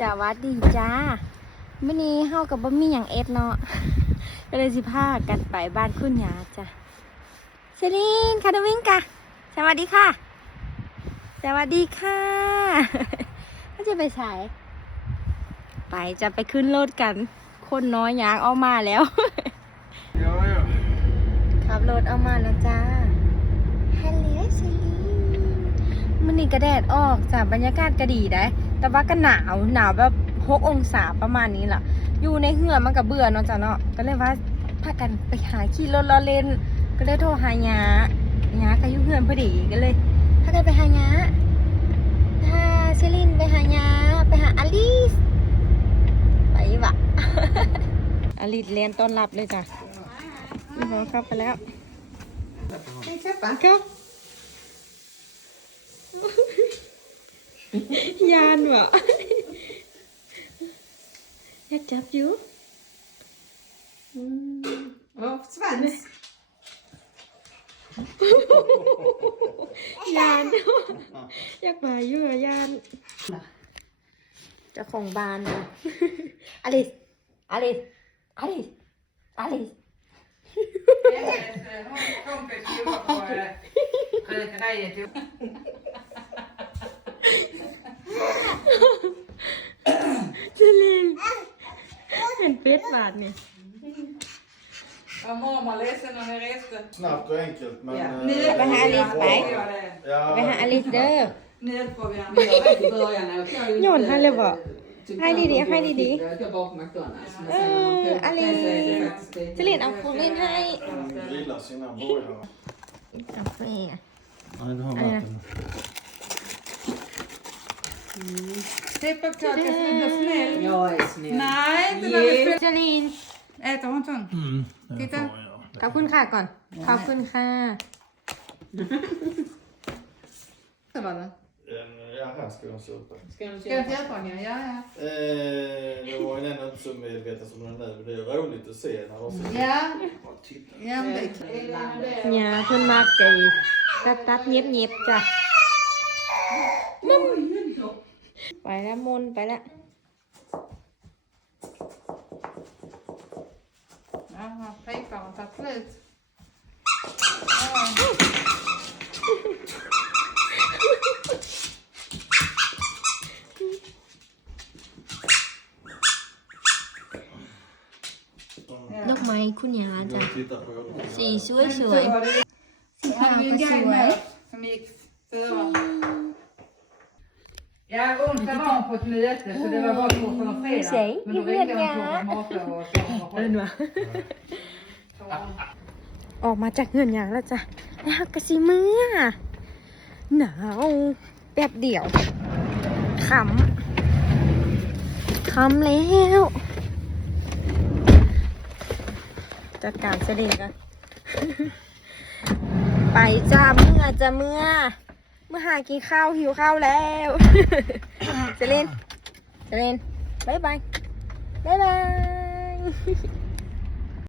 สวัสดีจ้ามื่อนี้เฮากับบ่มีหยังเอ็ดเนาะก็เลยสิพากันไปบ้านคุณยาจ้ะเซลินคาดวิงกะ สวัสดีค่ะ สวัสดีค่ะก็จะไปสาย ไปจะไปขึ้นรถกัน คนน้อยยางเอามาแล้วขับรถเอามาแล้วจ้าฮัลโหลเซลินมันนี่กระแดดออกจากบรรยากาศก็ดีได้ แต่ว่าก็หนาวหนาวแบบหกองศาประมาณนี้ล่ะอยู่ในเหือมันก็เบื่อเนาะจ้ะเนาะก็เลยว่าพากันไปหาขี่รถล้อเล่น ก็เลยโทรหายาหยาก็อยู่เหือนพอดีก็เลยพากันไปหายาไปหาเซลินไปหายาไปหาอลิสไปวะอลิสเรียนต้อนรับเลยจ้ะนี่เขาเข้าไปแล้วครับยานวะอยากจับ อยู่ Ja, svensk. ยาน อยากไปอยู่อะยานเจ้าของบ้านนะ อลิสอลิสอลิสอลิส เจ บาทเนี่ย Ja, mamma ledsen när ni reste. Snabbt och enkelt men... Ja. eh, Ni Vad det här är är bra. Lisbeth. Gör det. ไปหาอลิสเด้อ Nödprogram. Men jag vet i början när jag får ju Ja, inte, han lever. typ Hej, Didi, när hej, jag Didi. Jag går bakom McDonalds. Men Eh, sen när man får- Alice. sen så är det faktiskt lite- เจลินเอาของเล่นให้ De grillar sina burgare. กาแฟ Nej, du har Ja. vatten. Pepparkaka som är snäll. Jag är snäll. Nej, inte när vi เจลิน Äter hon sån? Mm, det Titta. får jag. ขอบคุณค่ะก่อน ขอบคุณค่ะ Det var det. Eh, Ja, här ska de supa. Ska jag hjälpa honom? Ja, ja. Eh, det var ju ändå inte så medveten som den är nu. Det är roligt att se när de ser Ja, Bara titta. ja men det är เนี่ยเพิ่นมากไก่ตัดตัดเงียบเงียบๆจ้ะไปแล้วมนต์ไปแล้ว Jaha, pipan har tagit slut. ดอกไม้คุณยาจ้ะ Jag tittar på dem. สีสวยสวยๆสีขาว hade ju ก็ en ส grej วย med som gick före. Ja, onsdag var hon på ett möte så det var bara torsdag och fredag. Säg, Men då jag vet ringde hon jag. klockan 18 och sa hon var เอิน sjuk. วะออกมาจากเงินยางแล้วจ้ะแล้วกะสิเมื่อหนาวแป๊บเดียวขำขำแล้วจัดการเสด็จกัน ไปจ้าเมื่อจะเมื่อเมื่อหากินข้าวหิวข้าวแล้วเจเลนเจเลนบายบายบายบาย